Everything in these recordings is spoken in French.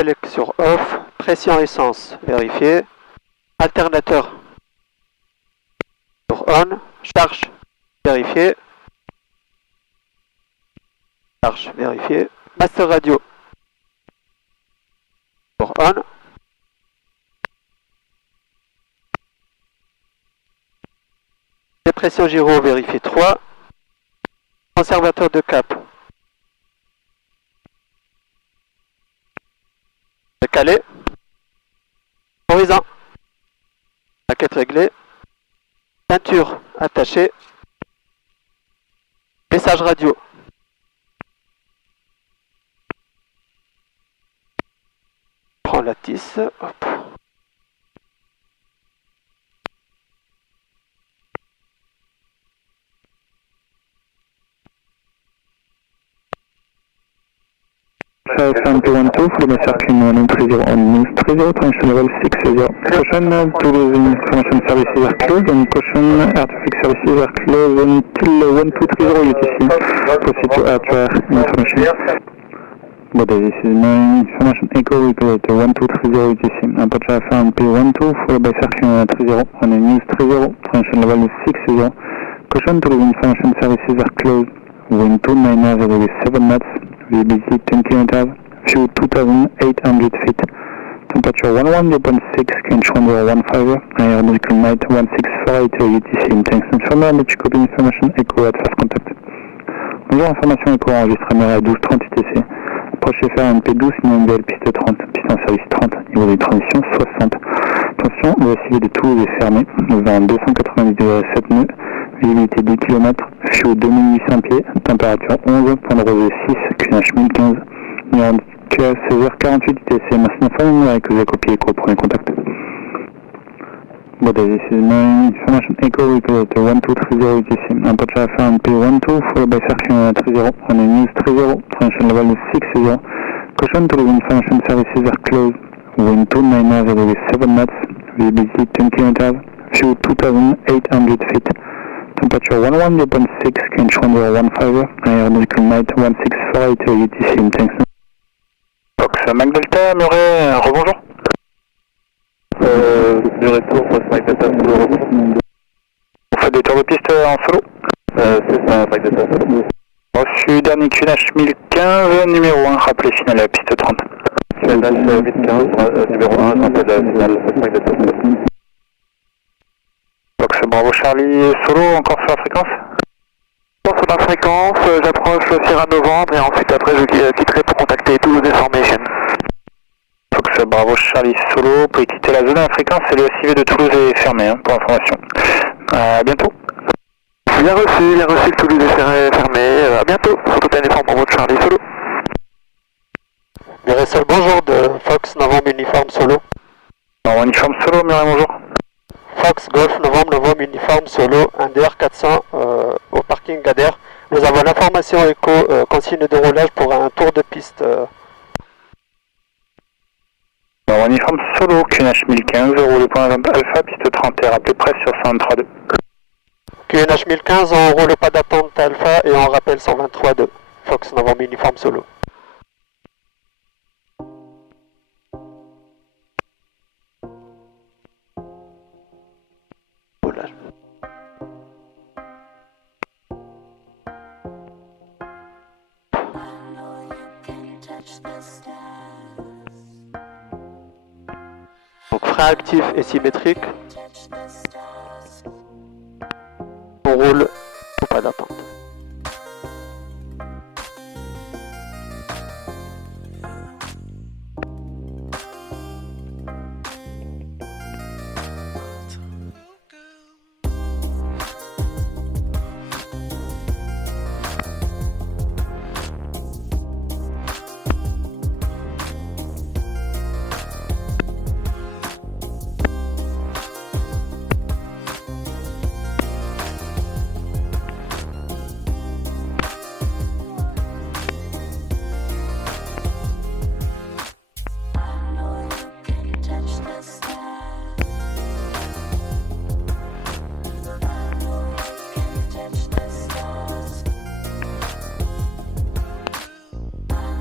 Select sur off, pression essence vérifié, alternateur sur on, charge vérifié, master radio sur on, dépression gyro vérifié 3, conservateur de cap décalé, horizon, plaquette réglée, ceinture attachée, message radio. Prends la tisse, hop. MP12, follow by circuit 130 on News 30, transmission level 60. Caution, Toulouse information services are closed, and caution, air traffic services are closed until 1230 UTC. Proceed to air traffic information. Body, this is my information echo regulator 1230 UTC. Aperture MP12, followed by circuit 130 on News 30, transmission level 60. Caution, Toulouse information services are closed. Wind 290 with 7 knots. Visibility 10 km, view 2,800 feet. Temperature 11.6, Canch 1015, aeronautical night 1648 UTC. Intention firmware, multi-copy information, echo at first contact. Bonjour, information echo enregistré à 1230 UTC. Approchez faire MP12, signal piste 30, piste en service 30, niveau de transition 60. Attention, le SIV de Toulouse est fermé, vent 290,7 nœuds. Visibilité 10 km, FIO 2800 pieds, température 11, point de rosée 6, QNH 1015, numéro QA 16h48 UTC, merci d'informer avec vous avez copié écho, premier contact. Body, this is my information echo regulator 1230 UTC, aperture MP12, followed by circuit 30 on News 30, transmission level 60. Caution, Toulouse information services are closed, wind 290 with 7 knots, visibility 10 km, view 2,800 feet. Temperature 11.6, Canch 1015, aeronautical night 1648 UTC, intention. Fox, Mac Delta, Muret, rebonjour. Muret Tour, Mac Delta, solo, rebonjour. Vous faites des tours de piste en solo? C'est ça, Mac Delta, solo. Reçu, dernier QNH 1015, numéro 1, rappelez finale piste 30. QNH 1015, numéro 1, rappelle finale, Mac Delta, solo. Fox, Bravo Charlie, solo, encore sur la fréquence? Sur la fréquence, j'approche Sierra Novembre et ensuite après je quitterai pour contacter Toulouse Information. Fox, Bravo Charlie, solo, vous pouvez quitter la zone à la fréquence et le SIV de Toulouse est fermé pour information. À bientôt. Bien reçu, Toulouse est fermé, à bientôt, sur tout un effort pour votre Charlie solo. Muret bonjour de Fox Novembre Uniforme Solo. Novembre Uniforme Solo, Muret bonjour. Fox Golf Novembre Uniforme Solo, NDR 400 au parking Gader. Nous avons l'information écho, consigne de roulage pour un tour de piste. Novembre Uniforme Solo, QNH 1015, roule point alpha, piste 30 et rappelez presse sur 123.2. QNH 1015, on roule pas d'attente alpha et on rappelle 123.2. Fox Novembre Uniforme Solo. Donc frein actif et symétrique. On roule ou pas d'attente.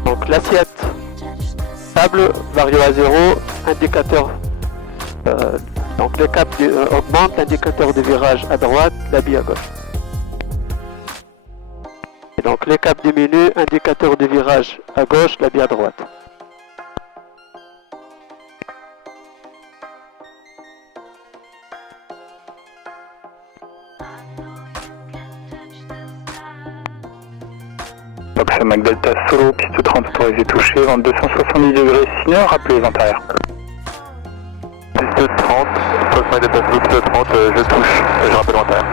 Donc l'assiette stable, vario à 0, indicateur, donc les caps augmentent, l'indicateur de virage à droite, la bille à gauche. Et donc les caps diminuent, indicateur de virage à gauche, la bille à droite. Fox Mac Delta Solo, piste 30 autorisé touché, vent 270 degrés, signal, rappelez les antérieurs. Piste 30, Fox Mac Delta Solo, piste 30, je touche, je rappelle l'antérieur.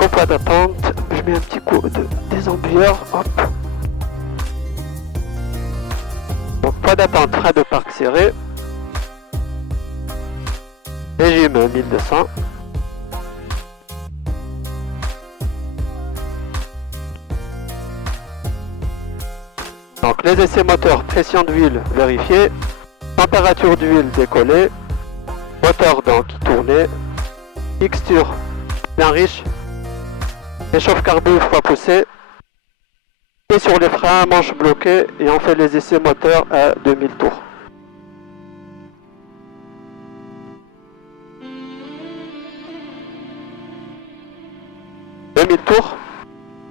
Au pas d'attente, je mets un petit coup de désembuyeur, hop. Donc pas d'attente, frein de parc serré. Régime 1200. Donc les essais moteurs, pression d'huile vérifiée, température d'huile décollée, moteur donc tourné, mixture bien riche, échauffe carbu fois poussé, et sur les freins, manche bloquée, et on fait les essais moteurs à 2000 tours. Tours,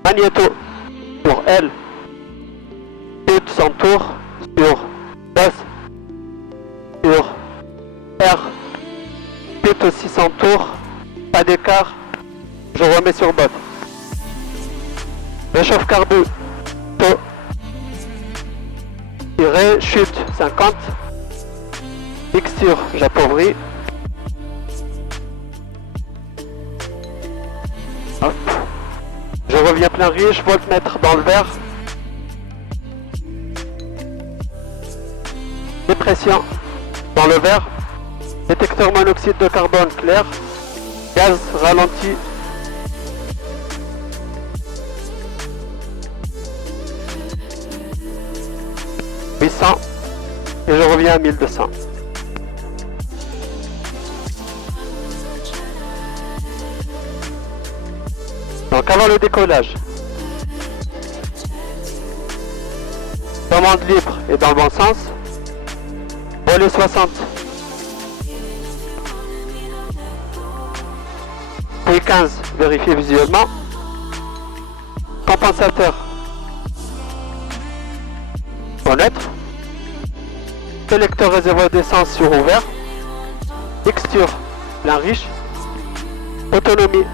magnéto sur L, pute 100 tours, sur S, sur R, pute aussi 100 tours, pas d'écart, je remets sur botte. Réchauffe carbu, taux, tiré, chute 50, mixture, j'appauvris. Hop. Je reviens plein riche, voltmètre dans le vert. Dépression dans le vert. Détecteur monoxyde de carbone clair. Gaz ralenti. « 800 » et je reviens à 1200. Donc avant le décollage, commande libre et dans le bon sens, volet 60, puis 15, vérifiez visuellement, compensateur, fenêtre, sélecteur réservoir d'essence sur ouvert, mixture plein riche, autonomie,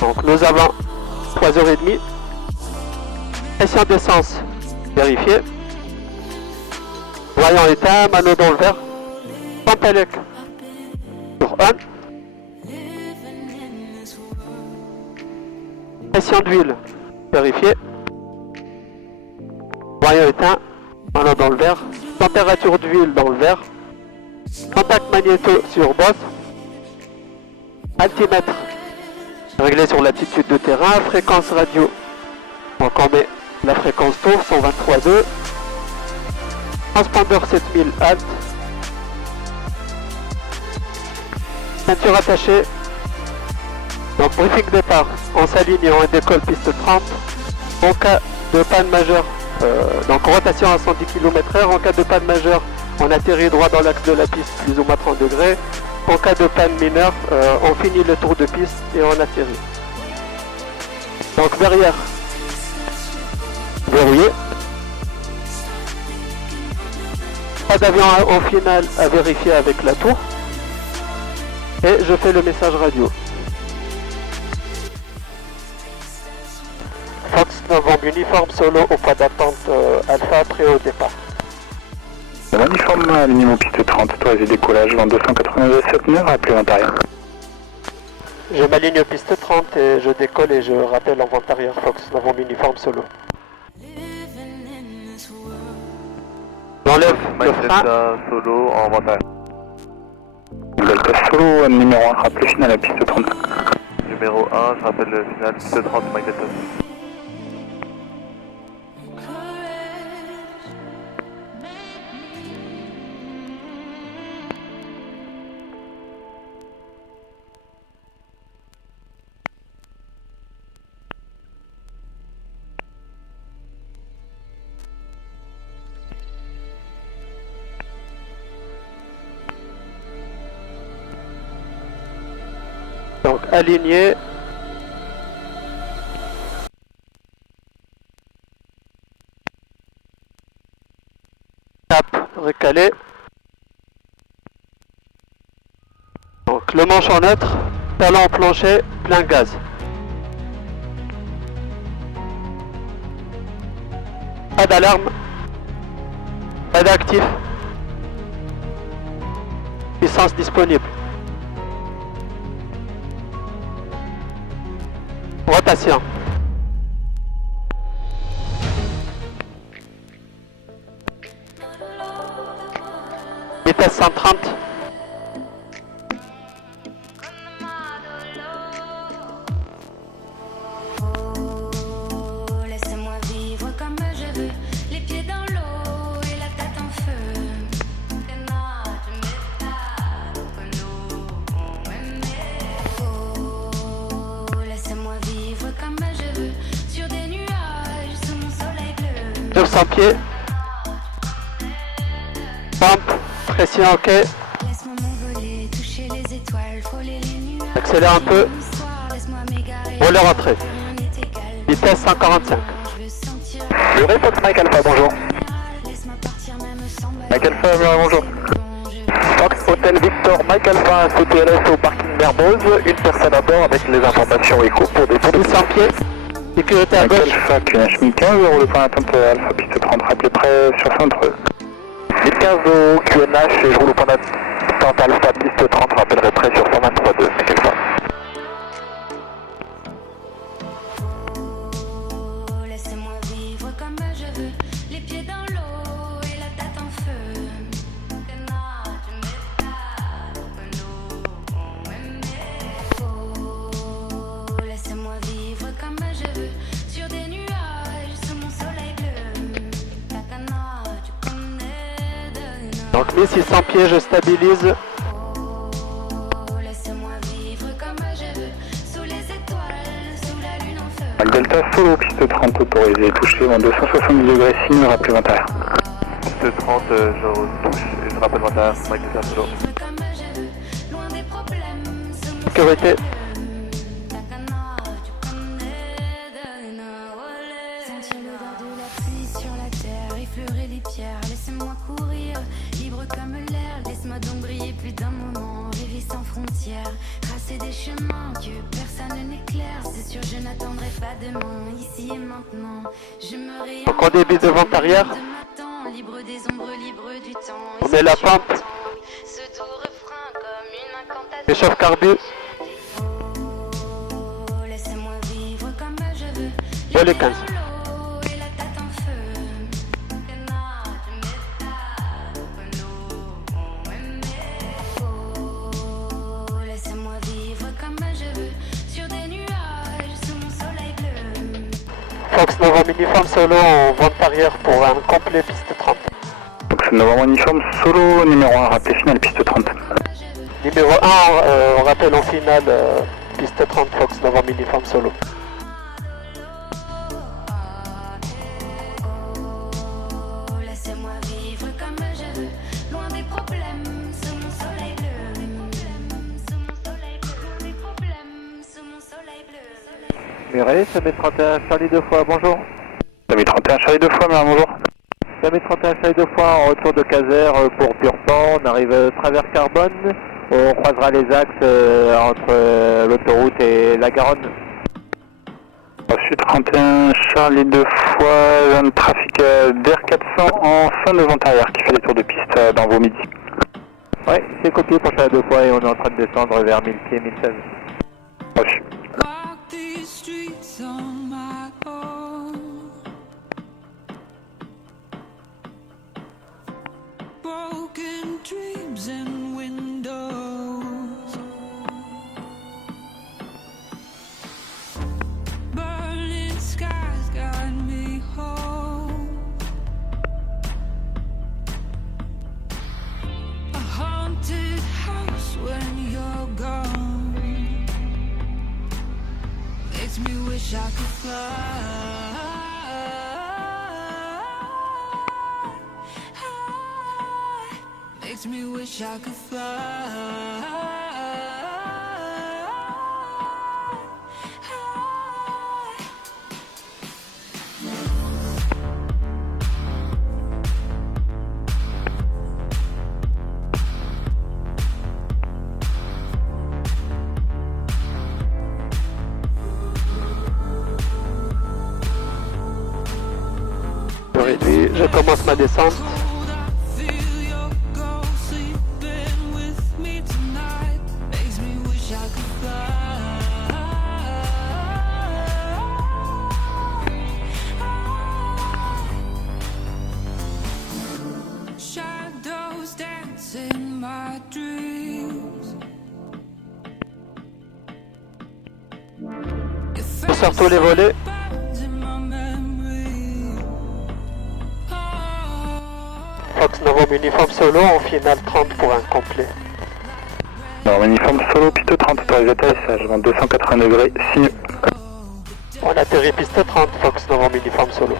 donc nous avons 3h30, pression d'essence vérifiée, voyant éteint, mano dans le vert, Pantalec sur on, pression d'huile vérifiée, voyant éteint, mano dans le vert, température d'huile dans le vert, contact magnéto sur bosse, altimètre réglé sur l'attitude de terrain, fréquence radio. Donc on met la fréquence tour 123.2, transpondeur 7000 alt, ceinture attachée. Donc briefing départ, on s'aligne et on décolle piste 30. En cas de panne majeure, donc rotation à 110 km/h, en cas de panne majeure, on atterrit droit dans l'axe de la piste, plus ou moins 30 degrés. En cas de panne mineure, on finit le tour de piste et on atterrit. Donc verrière verrouillée. Pas d'avion au final à vérifier avec la tour. Et je fais le message radio. Fox Novembre uniforme solo au point d'attente alpha prêt au départ. L'uniforme alignement piste 30, autorisé décollage, vent 287 nœuds, rappelez l'intérieur. Je m'aligne piste 30 et je décolle et je rappelle en vent arrière Fox Novembre uniforme solo. J'enlève le frein. Delta Solo en vent arrière. Delta Delta Solo, numéro 1, rappelez final à piste 30. Numéro 1, je rappelle le final, piste 30, Mike Delta. Donc aligné. Cap recalé. Donc le manche en neutre, talon au plancher, plein gaz. Pas d'alarme, pas d'actif. Puissance disponible. Rotation. Vitesse 130. Laissez-moi vivre comme je veux, les pieds dans l'eau et la tête en feu. Laissez-moi vivre comme je veux, sur des nuages, sous mon soleil bleu. 900 pieds. Pompe, pression ok. Laisse-moi m'envoler, toucher les étoiles, frôler les nuages. Accélère un peu. Laisse-moi m'égarer. Pour le rentrée. Rien n'est égal. Vitesse 145. Je veux sentir. Le Fox Mike Alpha, bonjour. Laisse-moi partir même sans balle. Mike Alpha, bonjour. Fox Hotel Victor, Mike Alpha, un CTLS au parking Mermoz, une personne à bord avec les informations écho pour des photos. 800 pieds. Sécurité à Mike gauche. Alpha, QNH 1015, le point d'attente Alpha piste 30, rappelez près sur centre. 1015 au QNH et je roule au point d'attente Alpha piste 30, rappellerai près sur 123.2, Mike Alpha. Laissez-moi vivre comme je veux, les pieds dans l'eau et la tête en feu. Laissez-moi vivre comme je veux, sur des nuages, sous mon soleil bleu. Tu connais de Donc 1600 pieds, je stabilise. Laissez-moi vivre comme je veux, sous les étoiles, sous la lune en feu. Mike Delta Solo, piste 30 autorisé, touché en 270 degrés, signe, rappelez 21. Piste 30, je touche et je rappelle 21, Mike Delta Solo. Vivre comme je veux, loin des problèmes, sous mon Sécurité. sentir l'odeur de la pluie sur la terre, effleurer les pierres, laissez-moi courir, libre comme l'air, laisse-moi donc briller plus d'un moment, rêver sans frontières, tracer des chemins que personne n'éclaire, c'est sûr je n'attendrai pas demain, ici et maintenant, je me réinvente. Donc on débite de vente arrière. De ma temps, libre des ombres, libre du temps. On met la pompe. Ce doux refrain comme une incantation. Échauffe carbu. Laissez-moi vivre comme je veux. Volet 15. Et la tête en feu. Laissez-moi vivre comme je veux. Sur des nuages, sous mon soleil bleu. Fox Nova Uniform Solo en vente arrière pour un complet piste 30. Donc c'est novembre uniforme Solo, numéro 1, rappelez final, piste 30. Numéro 1, on rappelle en finale piste 30 Fox Nova Uniform Solo. Laissez-moi vivre comme je veux, loin des problèmes, sous mon soleil bleu. Sous mon soleil bleu, loin des problèmes, sous mon soleil bleu. Murray, Samé 31, Charlie 2 fois, bonjour. Samé 31, Charlie 2 fois, mais bonjour. Samé 31, Charlie 2 fois, en retour de Caser pour Purpan, on arrive travers Carbone, on croisera les axes entre l'autoroute et la Garonne. Ensuite 31, Charlie 2 fois, zone trafic d'Air 400 en fin de vente arrière qui fait des tours de piste dans vos midis. Ouais, c'est copié pour Charlie 2 fois et on est en train de descendre vers 1000 pieds, 1016. Reçu. Walk these streets on my own. Broken dreams and windows. wish I could fly. Makes me wish I could fly. Je réduis, je commence ma descente. Surtout les volets. Fox Novembre uniforme solo en finale 30 pour un complet. Alors, uniforme solo, piste 30, autorisé atterrissage, 280 degrés, signe. On atterrit piste 30, Fox Novembre uniforme solo.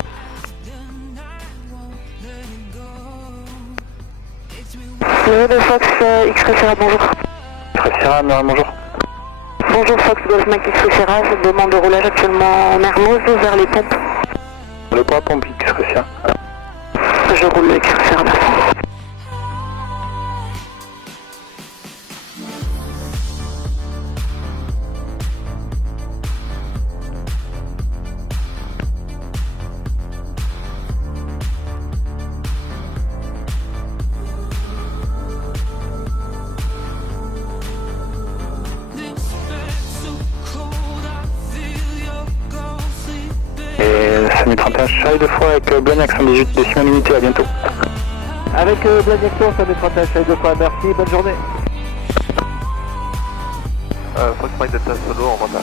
Le Fox X-Ray Sierra, bonjour. X-Ray Sierra, bonjour. Bonjour Fox Golf Mike X-Ray Sierra, je demande de roulage actuellement en Mermoz vers les pompes. Le point pompe X-Ray Sierra. Je roule le X-Ray Sierra, merci. Semi 31 Charlie 2 fois avec Blagnac 118 décimales unité, à bientôt. Avec Blagnac Tour, ça met 31 Charlie 2 fois, merci, bonne journée. Fox Mike Delta Solo en retard.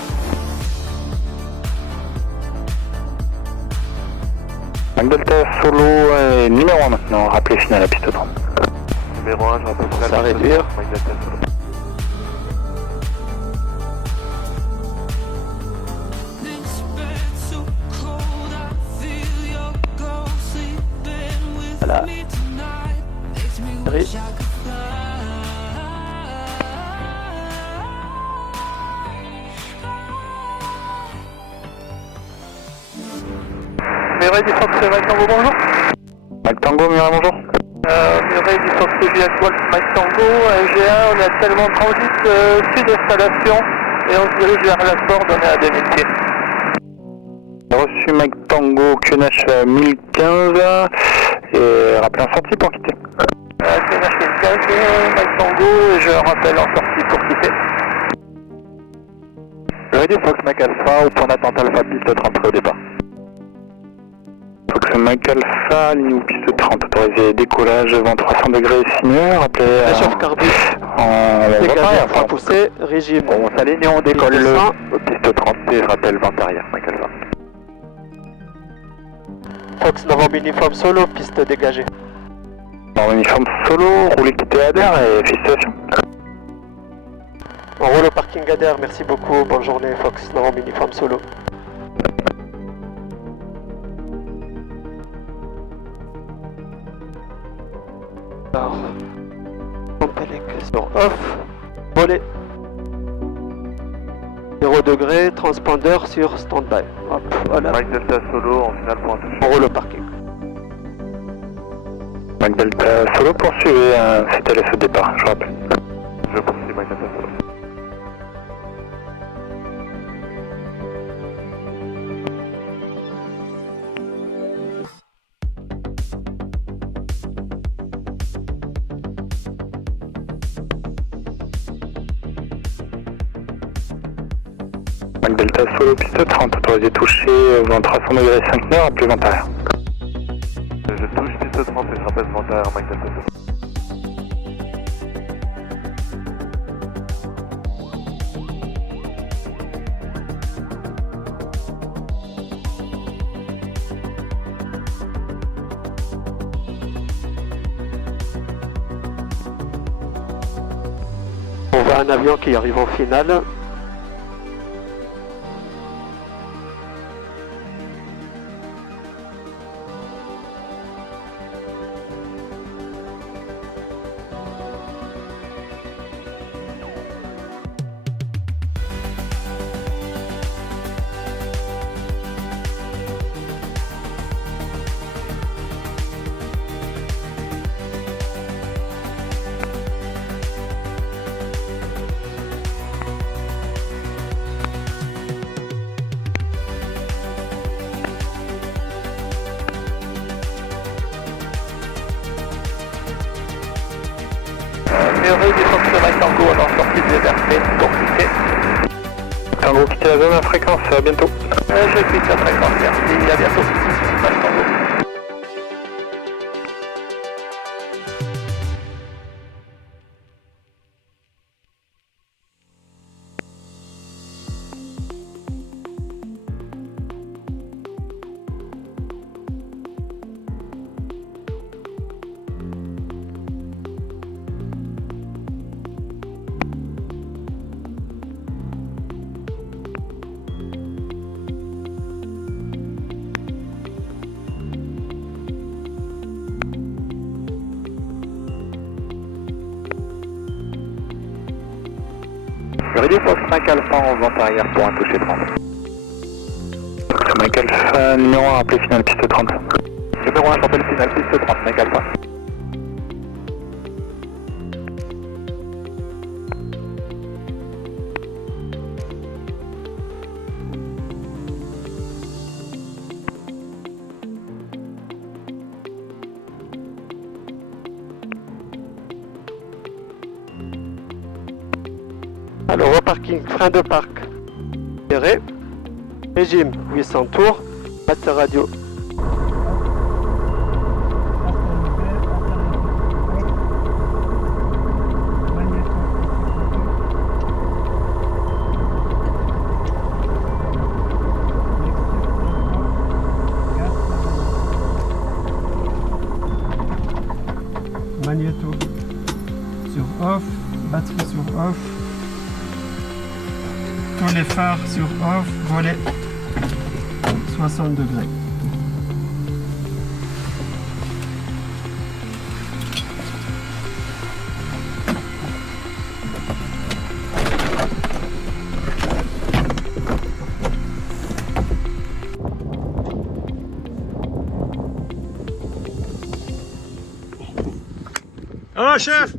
Mike Delta Solo numéro 1 maintenant, rappelé final à piste 30. Numéro 1, je rappelle pour Ça réduire. Mike Delta Solo. Voilà. Oui. Mireille du Fox Mike Tango, bonjour. Mike Tango, Mireille, bonjour. Mireille du Fox Juliette Wolf Mike Tango, GA, on est actuellement en transit sud d'installation et on se dirige vers la Ford, on est à 2000 pieds. Reçu Mike Tango, QNH 1015 et rappelé en sortie pour quitter. QNH 1015, Mike Tango, et je rappelle en sortie pour quitter. Ready Fox Mike Alpha, au point d'attente Alpha, piste 30 au départ. Fox Mike Alpha, ligne ou piste 30, autorisé décollage, vent 300 degrés, signeur, rappelé Réchauffe carbu. Dégagé à 3 poussées, régime. On s'aligne, on décolle Piste le 100. piste 30 et je rappelle vent arrière, Mike Alpha. Fox Novembre uniforme solo, piste dégagée. En uniforme solo, roulé quitter Adair et félicitations. On roule au parking Adair, merci beaucoup, bonne journée Fox Novembre uniforme solo. Alors, Compelec sur off, volet. 0 degré, transpondeur sur stand-by. Hop, voilà. Mike Delta Solo en finale pour un toucher. On roule au parking. Mike Delta Solo poursuivez, CTLS au départ, je rappelle. Je poursuis Mike Delta Solo. Mike Delta Solo, piste 30, autorisé toucher, vent 300 degrés 5 nœuds, rappelé vent arrière. Je touche piste 30 et je rappelle vent arrière Mike Delta Solo. On voit un avion qui arrive en finale. liberté pour quitter. Tango, quittez la zone à fréquence, à bientôt. Je quitte la fréquence, merci, à bientôt. Bye, Tango. Radio Fox 5 Alpha en vente arrière pour un toucher 30. 5 Alpha, numéro 1, appelé final piste 30. Numéro 1, appel final piste 30, 5 Alpha. Alors reparking, frein de parc serré, régime 800 tours, master radio. Magnéto sur off, batterie sur off, tous les phares sur off, volet 60 degrés. Ah chef!